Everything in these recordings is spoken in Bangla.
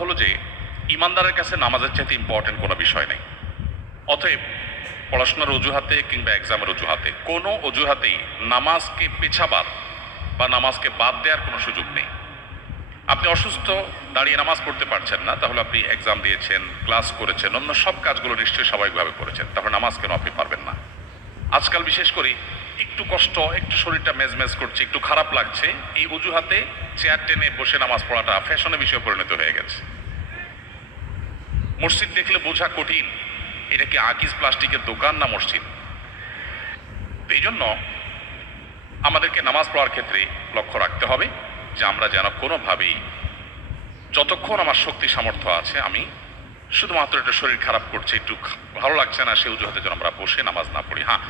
হলো যে ইমানদারের কাছে নামাজের চাইতে ইম্পর্টেন্ট কোনো বিষয় নেই। অতএব পড়াশোনার অজুহাতে কিংবা এক্সামের অজুহাতে কোনো অজুহাতেই নামাজকে পেছাবার বা নামাজকে বাদ দেওয়ার কোনো সুযোগ নেই। আপনি অসুস্থ, দাঁড়িয়ে নামাজ পড়তে পারছেন না, তাহলে আপনি এক্সাম দিয়েছেন, ক্লাস করেছেন, অন্য সব কাজগুলো নিশ্চয়ই স্বাভাবিকভাবে করেছেন, তাহলে নামাজ কেন আপনি পারবেন না? আজকাল বিশেষ করে একটু কষ্ট, একটু শরীরটা মেজমেজ করছে, একটু খারাপ লাগছে, এই অজুহাতে চেয়ার টেনে বসে নামাজ পড়াটা ফ্যাশনের বিষয়ে পরিণত হয়ে গেছে। মসজিদ দেখলে বোঝা কঠিন, এটা কি আকিজ প্লাস্টিকের দোকান না মসজিদ? তো এই জন্য আমাদেরকে নামাজ পড়ার ক্ষেত্রে লক্ষ্য রাখতে হবে যে আমরা যেন কোনোভাবেই, যতক্ষণ আমার শক্তি সামর্থ্য আছে, আমি শুধুমাত্র একটু শরীর খারাপ করছে, একটু ভালো লাগছে না, সে অজুহাতে যেন আমরা বসে নামাজ না পড়ি। হ্যাঁ,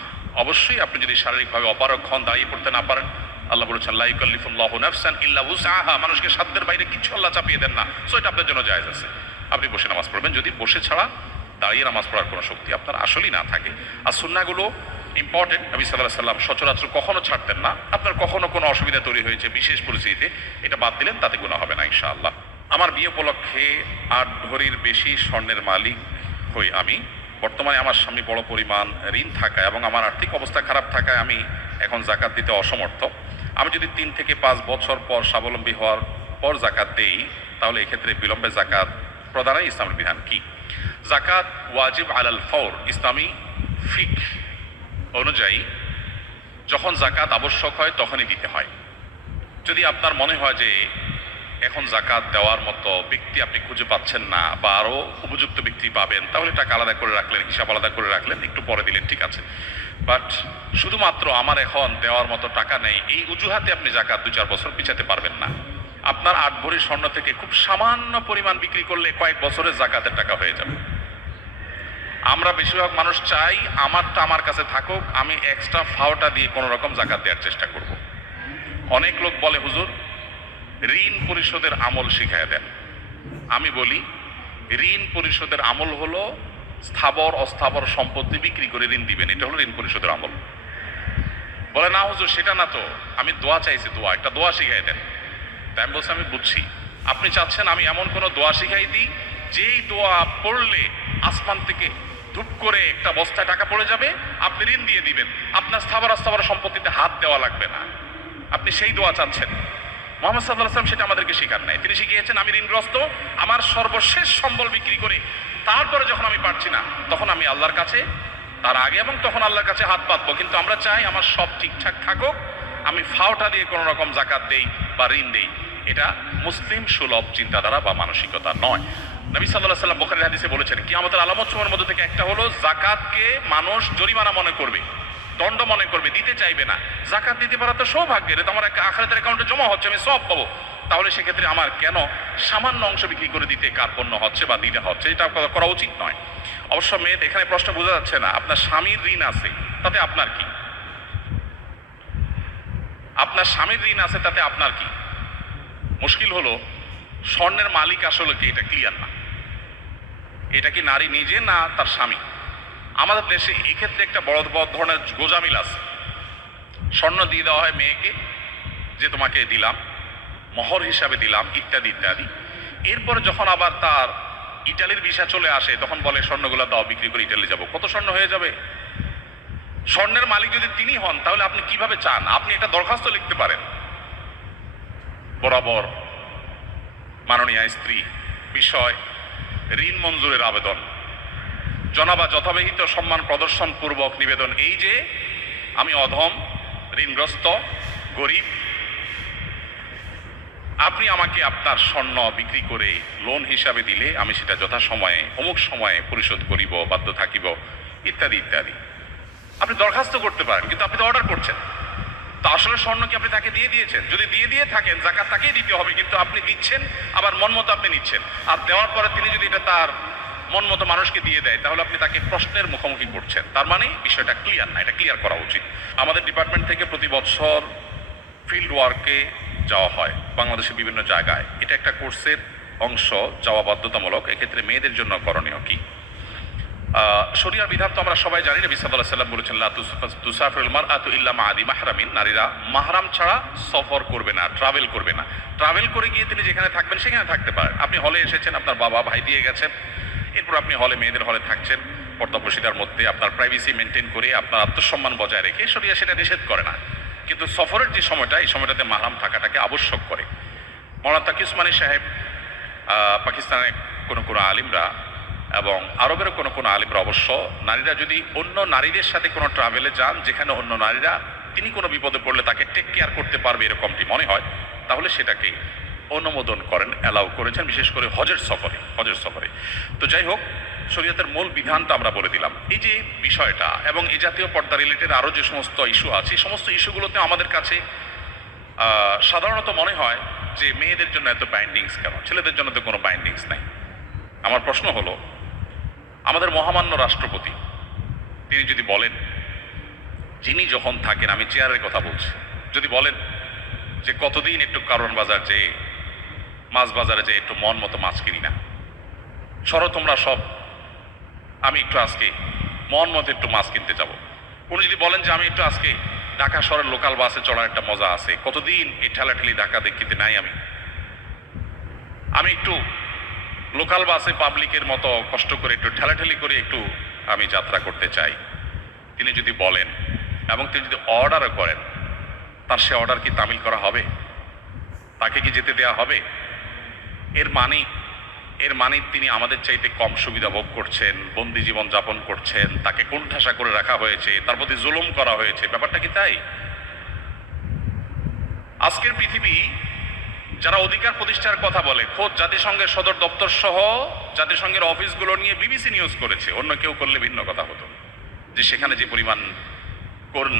অবশ্যই আপনি যদি শারীরিকভাবে অপারগ হন, দাঁড়িয়ে পড়তে না পারেন, আল্লাহ বলেছেন লা ইউকাল্লিফুল্লাহু নাফসান ইল্লা উসআহা, মানুষকে সাধ্যের বাইরে কিছু আল্লাহ চাপিয়ে দেন না, সো এটা আপনার জন্য জায়েজ আছে, আপনি বসে নামাজ পড়বেন, যদি বসে ছাড়া দাঁড়িয়ে নামাজ পড়ার কোনো শক্তি আপনার আসলেই না থাকে। আর সুন্নাহগুলো ইম্পর্টেন্ট, নবী সাল্লাল্লাহু আলাইহি সাল্লাম সচরাচর কখনো ছাড়তেন না। আপনার কখনো কোনো অসুবিধা তৈরি হয়েছে বিশেষ পরিস্থিতিতে, এটা বাদ দিলেন, তাতে গুনাহ হবে না ইনশাআল্লাহ। আমার বিয়ে উপলক্ষে 8 ভরির বেশি স্বর্ণের মালিক হই আমি। বর্তমানে আমার স্বামী বড় পরিমাণ ঋণ থাকায় এবং আমার আর্থিক অবস্থা খারাপ থাকায় আমি এখন জাকাত দিতে অসমর্থ। আমি যদি 3 থেকে 5 বছর পর স্বাবলম্বী হওয়ার পর জাকাত দেই, তাহলে এক্ষেত্রে বিলম্বে জাকাত প্রদানের ইসলামের বিধান কি? জাকাত ওয়াজিব আলাল ফাওর, ইসলামী ফিকহ অনুযায়ী যখন জাকাত আবশ্যক হয় তখনই দিতে হয়। যদি আপনার মনে হয় যে এখন জাকাত দেওয়ার মতো ব্যক্তি আপনি খুঁজে পাচ্ছেন না বা আরও উপযুক্ত ব্যক্তি পাবেন, তাহলে টাকা আলাদা করে রাখলেন, হিসাব আলাদা করে রাখলেন, একটু পরে দিলেন, ঠিক আছে। বাট শুধুমাত্র আমার এখন দেওয়ার মতো টাকা নেই, এই অজুহাতে আপনি জাকাত 2-4 বছর পিছাতে পারবেন না। আপনার 8 ভরি স্বর্ণ থেকে খুব সামান্য পরিমাণ বিক্রি করলে কয়েক বছরের জাকাতের টাকা হয়ে যাবে। আমরা বেশিরভাগ মানুষ চাই আমারটা আমার কাছে থাকুক, আমি এক্সট্রা ফাওটা দিয়ে কোনো রকম জাকাত দেওয়ার চেষ্টা করব। অনেক লোক বলে হুজুর ঋণ পরিশোধের আমল শিখায় দেন। আমি বলি ঋণ পরিশোধের আমল হলো স্থাবর অস্থাবর সম্পত্তি বিক্রি করে ঋণ দিবেন, এটা হলো ঋণ পরিশোধের আমল। বলে না হুজুর সেটা না তো, আমি দোয়া চাইছি, দোয়া, একটা দোয়া শিখাই দেন। তাই আমি বলছি আমি বুঝছি, আপনি চাচ্ছেন আমি এমন কোনো দোয়া শিখাই দিই যেই দোয়া পড়লে আসমান থেকে ধূপ করে একটা বস্তায় টাকা পড়ে যাবে, আপনি ঋণ দিয়ে দিবেন, আপনার স্থাবর অস্থাবর সম্পত্তিতে হাত দেওয়া লাগবে না। আপনি সেই দোয়া চাচ্ছেন। মুহাম্মদ সাল্লাল্লাহু আলাইহি ওয়াসাল্লাম সেটা আমাদেরকে শেখান নাই। তিনি শিখিয়েছেন আমি ঋণগ্রস্ত, আমার সর্বশেষ সম্বল বিক্রি করে তারপরে যখন আমি পারছি না তখন আমি আল্লাহর কাছে, তার আগে এবং তখন আল্লাহর কাছে হাত পাতবো। কিন্তু আমরা চাই আমার সব ঠিকঠাক থাকুক, আমি ফাওটা দিয়ে কোনো রকম জাকাত দেই বা ঋণ দেই, এটা মুসলিম সুলভ চিন্তাধারা বা মানসিকতা নয়। নবী সাল্লাল্লাহু আলাইহি ওয়াসাল্লাম বুখারীর হাদিসে বলেছেন কিয়ামতের আলামতসমূহের মধ্যে থেকে একটা হলো জাকাতকে মানুষ জরিমানা মনে করবে, দণ্ড মনে করবে, দিতে চাইবে না। জাকাত দিতে পারা তো সৌভাগ্যের, এটা আমার আখিরাতের অ্যাকাউন্টে জমা হচ্ছে, আমি সওয়াব পাবো। তাহলে সেক্ষেত্রে আমার কেন সামান্য অংশ বিক্রি করে দিতে কার্পণ্য হচ্ছে বা দিতে হচ্ছে, এটা করা উচিত নয়। অবশ্য মেয়েদের এখানে প্রশ্ন বোঝা যাচ্ছে না, আপনার স্বামীর ঋণ আছে তাতে আপনার কি? আপনার স্বামীর ঋণ আছে তাতে আপনার কি? মুশকিল হলো স্বর্ণের মালিক আসলে কি, এটা ক্লিয়ার না। এটা কি নারী নিজে না তার স্বামী? আমাদের দেশে এক্ষেত্রে একটা বড় বড় ধরনের গোজামিল আছে। স্বর্ণ দিয়ে দেওয়া হয় মেয়েকে যে তোমাকে দিলাম, মোহর হিসাবে দিলাম, ইত্যাদি ইত্যাদি। এরপরে যখন আবার তার ইটালির ভিসা চলে আসে তখন বলে স্বর্ণগুলো দাও, বিক্রি করে ইটালি যাব। কত স্বর্ণ হয়ে যাবে? স্বর্ণের মালিক যদি তিনি হন তাহলে আপনি কিভাবে চান? আপনি একটা দরখাস্ত লিখতে পারেন, বরাবর মাননীয় স্ত্রী বিষয় ঋণ মঞ্জুরের আবেদন, জনাবা যথাবিহিত সম্মান প্রদর্শন পূর্বক নিবেদন এই যে আমি অধম, ঋণগ্রস্ত, গরিব, আপনি আমাকে আপনার স্বর্ণ বিক্রি করে লোন হিসাবে দিলে আমি সেটা যথাসময়ে অমুক সময়ে পরিশোধ করিব, বাধ্য থাকিব, ইত্যাদি ইত্যাদি। আপনি দরখাস্ত করতে পারেন, কিন্তু আপনি তো অর্ডার করছেন। তা আসলে স্বর্ণ কি আপনি তাকে দিয়ে দিয়েছেন? যদি দিয়ে থাকেন জাকাত তাকেই দিতে হবে, কিন্তু আপনি দিচ্ছেন আবার মন মতো আপনি নিচ্ছেন। আর দেওয়ার পরে তিনি যদি এটা তার মন মতো মানুষকে দিয়ে দেয় তাহলে আপনি তাকে প্রশ্নের মুখোমুখি করছেন। তার মানে বিষয়টা ক্লিয়ার না, এটা ক্লিয়ার করা উচিত। আমাদের ডিপার্টমেন্ট থেকে প্রতি বছর ফিল্ড ওয়ার্কে যাওয়া হয় বাংলাদেশের বিভিন্ন জায়গায়, এটা একটা কোর্সের অংশ, যাওয়া বাধ্যতামূলক। এক্ষেত্রে মেয়েদের জন্য করণীয় কি? শরিয়ার বিধান তো আমরা সবাই জানি, নবী সাল্লাল্লাহু আলাইহি ওয়াসাল্লাম বলেছেন লা তুসাফিরুল মারআতু ইল্লা মা আদি মাহরামিন, নারীরা মাহরাম ছাড়া সফর করবে না, ট্রাভেল করবে না। ট্রাভেল করে গিয়ে তিনি যেখানে থাকবেন সেখানে থাকতে পারেন। আপনি হলে এসেছেন, আপনার বাবা ভাই দিয়ে গেছেন, এরপর আপনি হলে মেয়েদের হলে থাকছেন, পর্দাপ্রসিদার মধ্যে আপনার প্রাইভেসি মেনটেন করে আপনার আত্মসম্মান বজায় রেখে, শরিয়া সেটা নিষেধ করে না। কিন্তু সফরের যে সময়টা, এই সময়টাতে মাহরাম থাকাটাকে আবশ্যক করে। মৌলানা তাকি উসমানী সাহেব, পাকিস্তানের কোনো আলিমরা এবং আরবের কোনো আলিমরা অবশ্য, নারীরা যদি অন্য নারীদের সাথে কোনো ট্রাভেলে যান যেখানে অন্য নারীরা তিনি কোনো বিপদে পড়লে তাকে টেক কেয়ার করতে পারবে এরকমটি মনে হয়, তাহলে সেটাকে অনুমোদন করেন, অ্যালাউ করেছেন, বিশেষ করে হজের সফরে। তো যাই হোক, শরীয়তের মূল বিধানটা আমরা বলে দিলাম। এই যে বিষয়টা এবং এই জাতীয় পর্দা রিলেটেড আরও যে সমস্ত ইস্যু আছে, এই সমস্ত ইস্যুগুলোতে আমাদের কাছে সাধারণত মনে হয় যে মেয়েদের জন্য এত বাইন্ডিংস কেন, ছেলেদের জন্য তো কোনো বাইন্ডিংস নাই। আমার প্রশ্ন হলো, আমাদের মহামান্য রাষ্ট্রপতি তিনি যদি বলেন, যিনি যখন থাকেন, আমি চেয়ারের কথা বলছি, যদি বলেন যে কতদিন একটু কারণ বাজার যে মাছ বাজারে যে একটু মন মতো মাছ কিনি না, সরো তোমরা সব, আমি একটু আজকে মন মতো একটু মাছ কিনতে যাব। উনি যদি বলেন যে আমি একটু আজকে ঢাকা শহরের লোকাল বাসে চলার একটা মজা আছে, কতদিন এই ঠেলাঠেলি ঢাকা দেখিতে নাই, আমি একটু লোকাল বাসে পাবলিকের মতো কষ্ট করে একটু ঠেলাঠেলি করে একটু আমি যাত্রা করতে চাই, তিনি যদি বলেন এবং তিনি যদি অর্ডারও করেন, তার সে অর্ডার কি তামিল করা হবে? তাকে কি যেতে দেওয়া হবে? এর মানে তিনি আমাদের চাইতে কম সুবিধা ভোগ করছেন, বন্দি জীবন যাপন করছেন, তাকে কোণঠাসা করে রাখা হয়েছে, তার প্রতি জুলুম করা হয়েছে। ব্যাপারটা কি তাই? আজকের পৃথিবী যারা অধিকার প্রতিষ্ঠার কথা বলে, খোদ জাতিসংঘের সদর দপ্তর সহ জাতিসংঘের অফিসগুলো নিয়ে বিবিসি নিউজ করেছে, অন্য কেউ করলে ভিন্ন কথা হতো, যে সেখানে যে পরিমাণ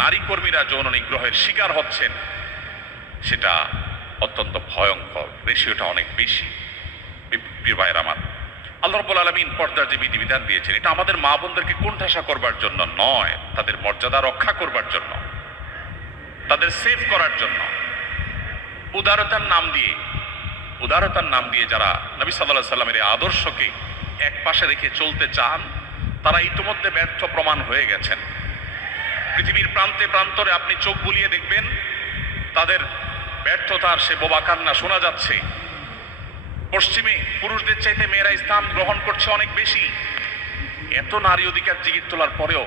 নারী কর্মীরা যৌন নিগ্রহের শিকার হচ্ছেন সেটা অত্যন্ত ভয়ঙ্কর, রেশিওটা অনেক বেশি। প্রিয় ভাইয়ের আমার, আল্লাহ রাব্বুল আলামিন পর্দার যে বিধিবিধান দিয়েছেন, এটা আমাদের মা বোনদেরকে কোণঠাসা করবার জন্য নয়, তাদের মর্যাদা রক্ষা করবার জন্য, তাদের সেভ করার জন্য। উদারতার নাম দিয়ে যারা নবী সাল্লাল্লাহু আলাইহি সাল্লামের এই আদর্শকে এক পাশে রেখে চলতে চান, তারা ইতিমধ্যে ব্যর্থ প্রমাণ হয়ে গেছেন। পৃথিবীর প্রান্তে প্রান্তরে আপনি চোখ বুলিয়ে দেখবেন, তাদের ব্যর্থতার সে বোবা কান্না শোনা যাচ্ছে। পশ্চিমে পুরুষদের চাইতে মেয়েরা ইসলাম গ্রহণ করছে অনেক বেশি। এত নারী অধিকার জিগির তোলার পরেও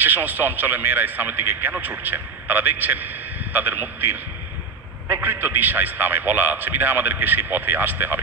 সে সমস্ত অঞ্চলে মেয়েরা ইসলামের দিকে কেন ছুটছেন? তারা দেখছেন তাদের মুক্তির প্রকৃত দিশা ইসলামে বলা আছে, বিধায় আমাদেরকে সেই পথে আসতে হবে।